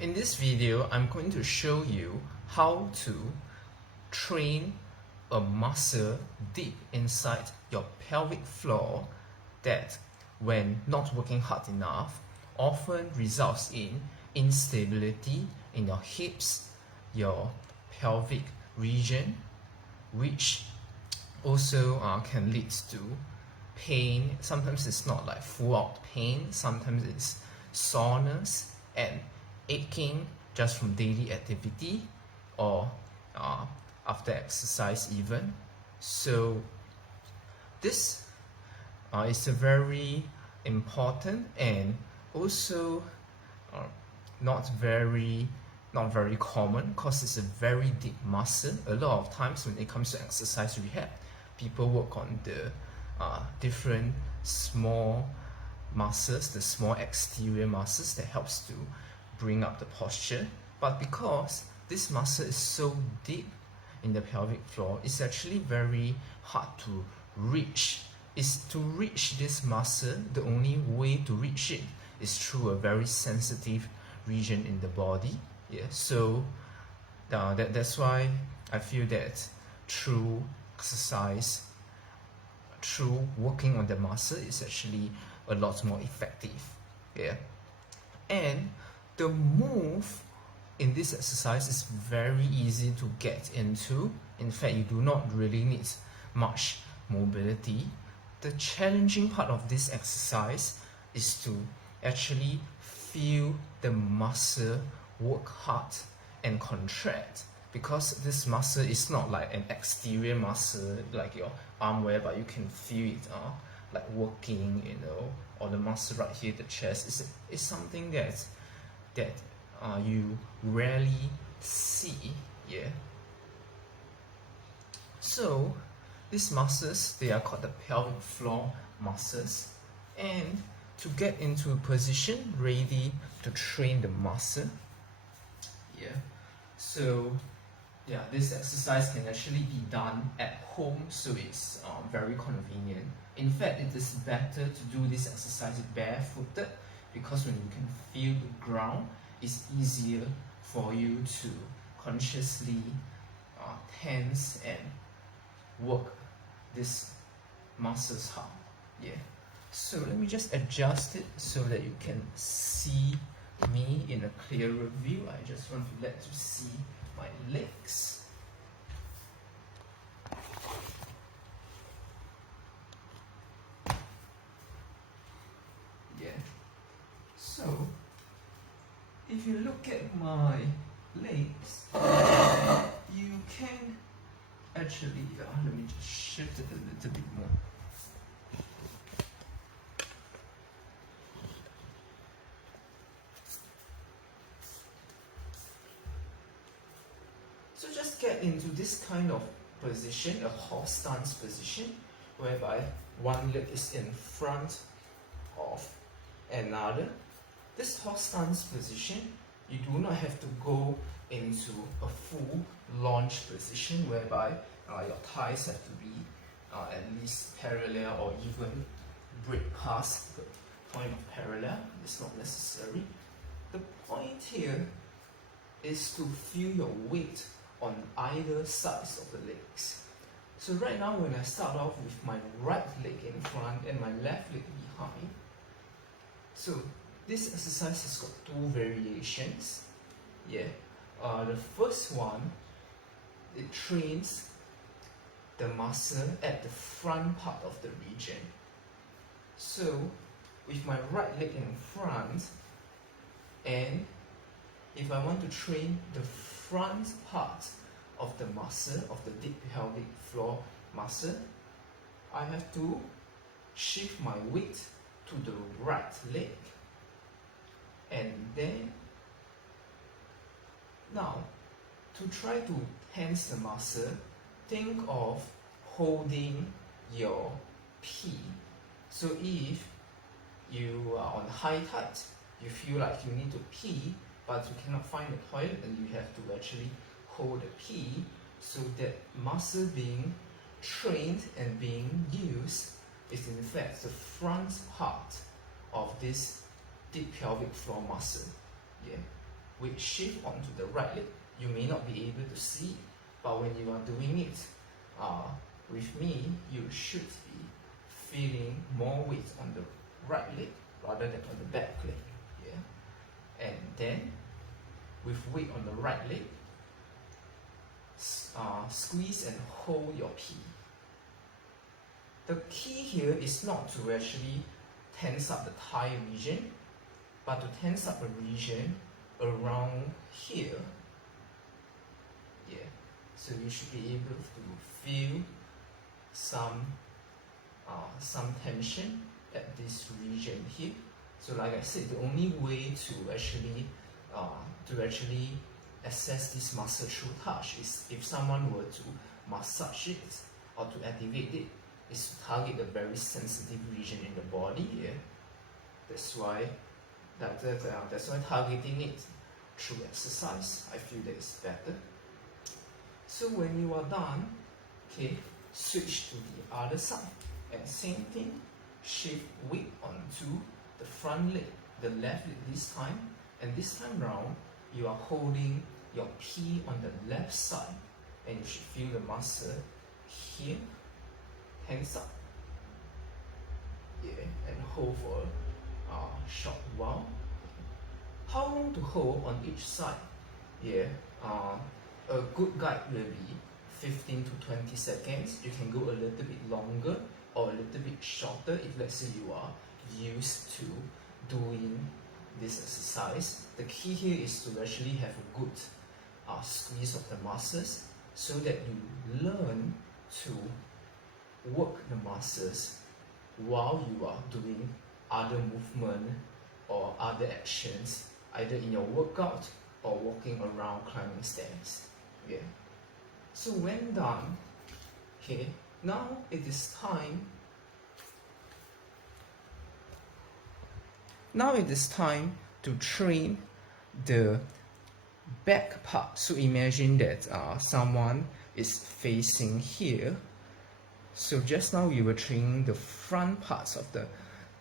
In this video, I'm going to show you how to train a muscle deep inside your pelvic floor that, when not working hard enough, often results in instability in your hips, your pelvic region, which also can lead to pain. Sometimes it's not like full out pain, sometimes it's soreness and aching just from daily activity or after exercise even. So this is a very important and also not very common, because it's a very deep muscle. A lot of times when it comes to exercise rehab, people work on the different small muscles, the small exterior muscles that helps to bring up the posture. But because this muscle is so deep in the pelvic floor, it's actually very hard to reach. To reach this muscle, the only way to reach it is through a very sensitive region in the body. Yeah, so that's why I feel that through exercise, through working on the muscle, is actually a lot more effective. Yeah, and the move in this exercise is very easy to get into. In fact, you do not really need much mobility. The challenging part of this exercise is to actually feel the muscle work hard and contract, because this muscle is not like an exterior muscle like your arm, whereby you can feel it like working, or the muscle right here, the chest, is something that you rarely see. Yeah, so these muscles, they are called the pelvic floor muscles. And to get into a position ready to train the muscle, so this exercise can actually be done at home, so it's very convenient. In fact, it is better to do this exercise barefooted, because when you can feel the ground, it's easier for you to consciously tense and work these muscles hard. Yeah. So let me just adjust it so that you can see me in a clearer view. I just want to let you see my legs. Yeah. So if you look at my legs, you can actually, let me just shift it a little bit more. So just get into this kind of position, a horse stance position, whereby one leg is in front of another. This horse stance position, you do not have to go into a full launch position, whereby your thighs have to be at least parallel or even break past the point of parallel. It's not necessary. The point here is to feel your weight on either sides of the legs. So right now, when I start off with my right leg in front and my left leg behind, so this exercise has got two variations. Yeah, the first one, it trains the muscle at the front part of the region. So with my right leg in front, and if I want to train the front part of the muscle, of the deep pelvic floor muscle, I have to shift my weight to the right leg. And then, now, to try to tense the muscle, think of holding your pee. So if you are on high tide, you feel like you need to pee, but you cannot find the toilet, and you have to actually hold the pee. So that muscle being trained and being used is in fact the front part of this deep pelvic floor muscle. Yeah. weight shift onto the right leg. You may not be able to see, but when you are doing it with me, you should be feeling more weight on the right leg rather than on the back leg. Yeah, and then with weight on the right leg, squeeze and hold your P. The key here is not to actually tense up the thigh region, but to tense up a region around here. Yeah, so you should be able to feel some tension at this region here. So like I said, the only way to actually assess this muscle through touch is if someone were to massage it or to activate it, is to target a very sensitive region in the body. Yeah, that's why targeting it through exercise, I feel that is better. So when you are done, okay, switch to the other side and same thing, shift weight onto the front leg, the left leg this time, and this time round you are holding your P on the left side, and you should feel the muscle here tense up. Yeah, and hold for a short while. How long to hold on each side? Yeah, a good guide will be 15 to 20 seconds. You can go a little bit longer or a little bit shorter if let's say you are used to doing this exercise. The key here is to actually have a good squeeze of the muscles so that you learn to work the muscles while you are doing other movement or other actions, either in your workout or walking around climbing stairs. Yeah. So when done, okay, now it is time. Now it is time to train the back part. So imagine that someone is facing here. So just now we were training the front parts of the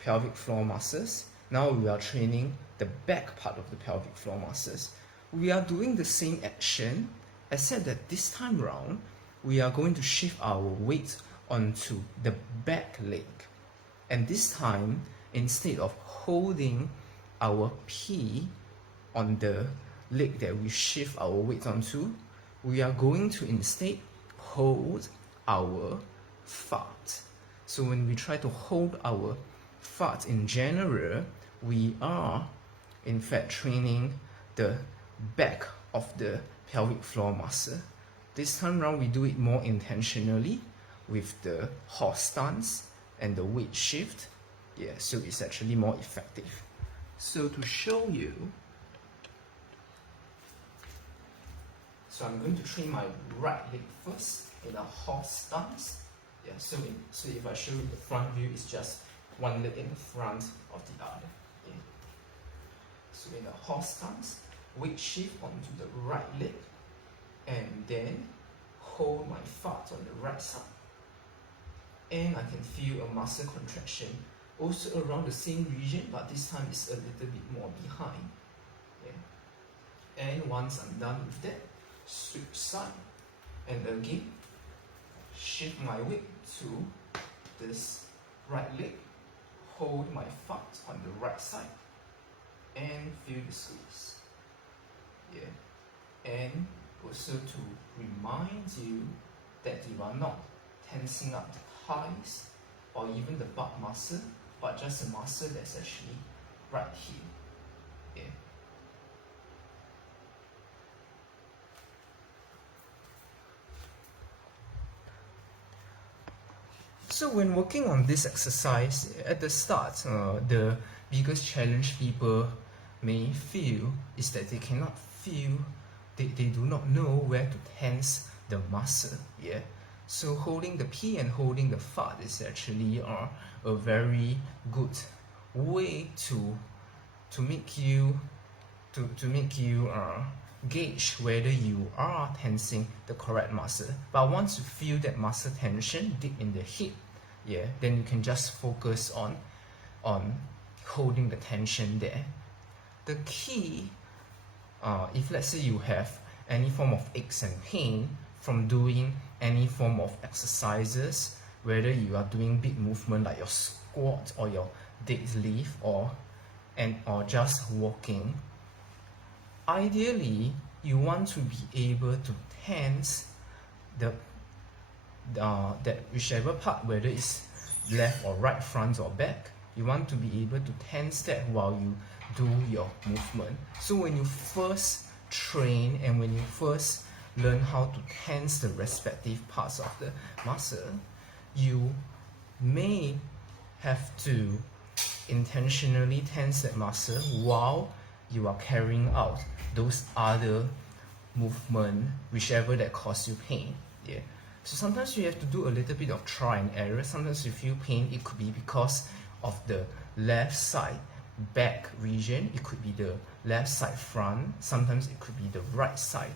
pelvic floor muscles. Now we are training the back part of the pelvic floor muscles. We are doing the same action, except that this time round, we are going to shift our weight onto the back leg. And this time, instead of holding our P on the leg that we shift our weight onto, we are going to instead hold our fart. So when we try to hold our fart in general, we are in fact training the back of the pelvic floor muscle. This time round we do it more intentionally with the horse stance and the weight shift. Yeah, so it's actually more effective. So to show you, so I'm going to train my right leg first in a horse stance. Yeah, so if I show you the front view, it's just one leg in front of the other. Yeah. So in a horse stance, weight shift onto the right leg, and then hold my fart on the right side. And I can feel a muscle contraction also around the same region, but this time it's a little bit more behind. Yeah. And once I'm done with that, switch side, and again shift my weight to this right leg, hold my fart on the right side, and feel the squeeze. Yeah. And also to remind you that you are not tensing up the thighs or even the butt muscle, but just a muscle that's actually right here. Yeah. So when working on this exercise, at the start, the biggest challenge people may feel is that they cannot feel, they do not know where to tense the muscle. Yeah. So holding the P and holding the fart is actually a very good way to make you gauge whether you are tensing the correct muscle. But once you feel that muscle tension deep in the hip, yeah, then you can just focus on holding the tension there. The key if let's say you have any form of aches and pain from doing any form of exercises, whether you are doing big movement like your squat or your deadlift or just walking, ideally you want to be able to tense that whichever part, whether it's left or right, front or back, you want to be able to tense that while you do your movement. So when you first train and when you first learn how to tense the respective parts of the muscle, you may have to intentionally tense that muscle while you are carrying out those other movement, whichever that cause you pain. Yeah. So sometimes you have to do a little bit of trial and error. Sometimes you feel pain, it could be because of the left side back region, it could be the left side front, sometimes it could be the right side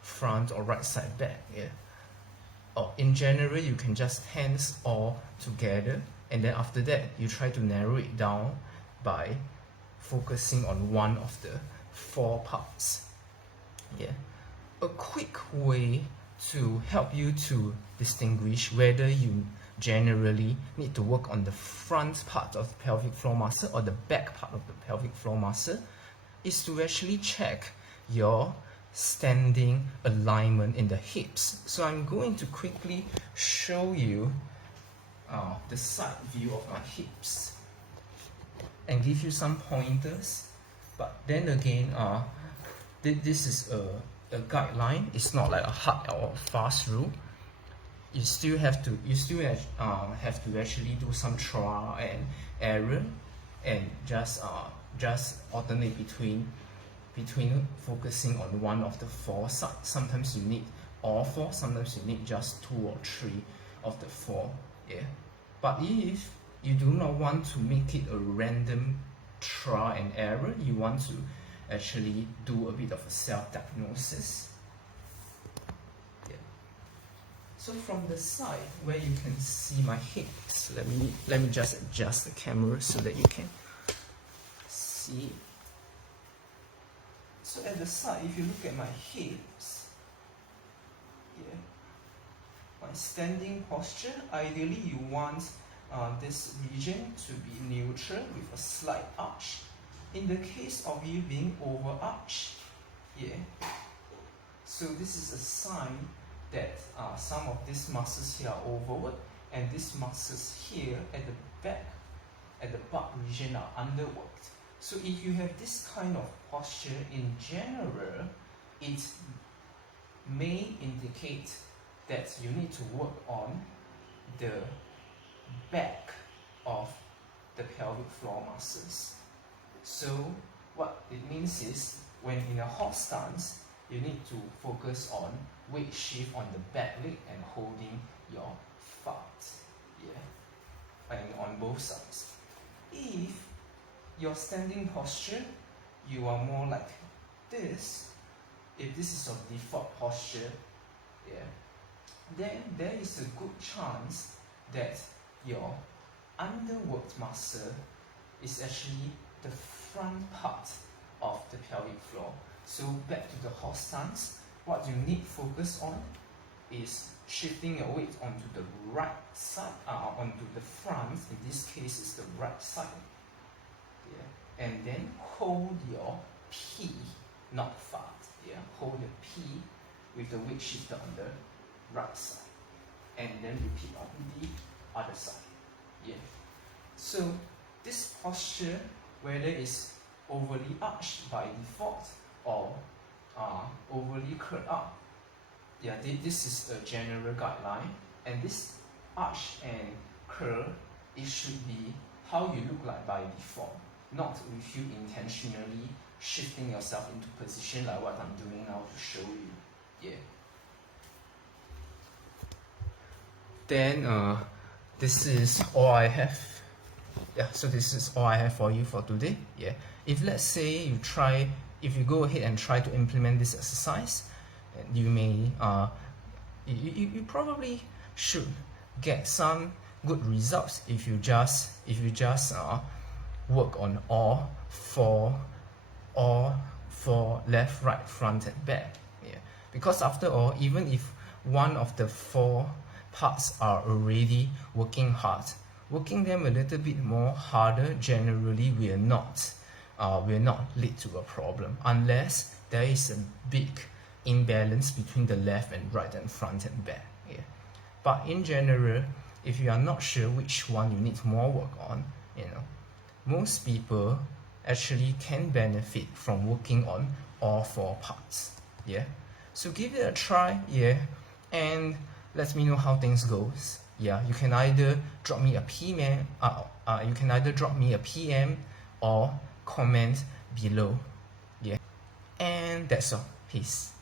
front or right side back. Yeah. Or in general, you can just tense all together, and then after that you try to narrow it down by focusing on one of the 4 parts. Yeah. A quick way to help you to distinguish whether you generally need to work on the front part of the pelvic floor muscle or the back part of the pelvic floor muscle is to actually check your standing alignment in the hips. So I'm going to quickly show you the side view of my hips and give you some pointers. But then again, this is a guideline. It's not like a hard or fast rule. You still have to actually do some trial and error, and just alternate between focusing on one of the 4 sides. Sometimes you need all 4, sometimes you need just 2 or 3 of the 4. Yeah. But if you do not want to make it a random trial and error, you want to actually do a bit of a self-diagnosis. Yeah. So from the side where you can see my hips, let me just adjust the camera so that you can see. So at the side, if you look at my hips, yeah, my standing posture, ideally you want this region to be neutral with a slight arch. In the case of you being overarched, yeah, so this is a sign that some of these muscles here are overworked, and these muscles here at the back, at the butt region, are underworked. So if you have this kind of posture in general, it may indicate that you need to work on the back of the pelvic floor muscles. So what it means is, when in a hot stance, you need to focus on weight shift on the back leg and holding your fat, yeah, and on both sides. If your standing posture, you are more like this, if this is your default posture, yeah, then there is a good chance that your underworked muscle is actually the front part of the pelvic floor. So back to the hot stance, what you need to focus on is shifting your weight onto the right side, onto the front. In this case, it's the right side. Yeah. And then hold your P, not fat. Yeah. Hold your P with the weight shifted on the right side, and then repeat on the other side. Yeah. So this posture, whether it's overly arched by default or overly curled up, yeah, this is a general guideline, and this arch and curl, it should be how you look like by default, not with you intentionally shifting yourself into position like what I'm doing now to show you. Yeah. Then this is all I have. Yeah, so this is all I have for you for today. Yeah. If let's say if you go ahead and try to implement this exercise, you may you probably should get some good results if you just work on all for left, right, front and back. Yeah. Because after all, even if one of the 4 parts are already working hard, working them a little bit more harder generally will not lead to a problem unless there is a big imbalance between the left and right and front and back. Yeah. But in general, if you are not sure which one you need more work on, most people actually can benefit from working on all 4 parts. Yeah. So give it a try, yeah, and let me know how things goes. Yeah, you can either drop me a PM, or comment below. Yeah, and that's all. Peace.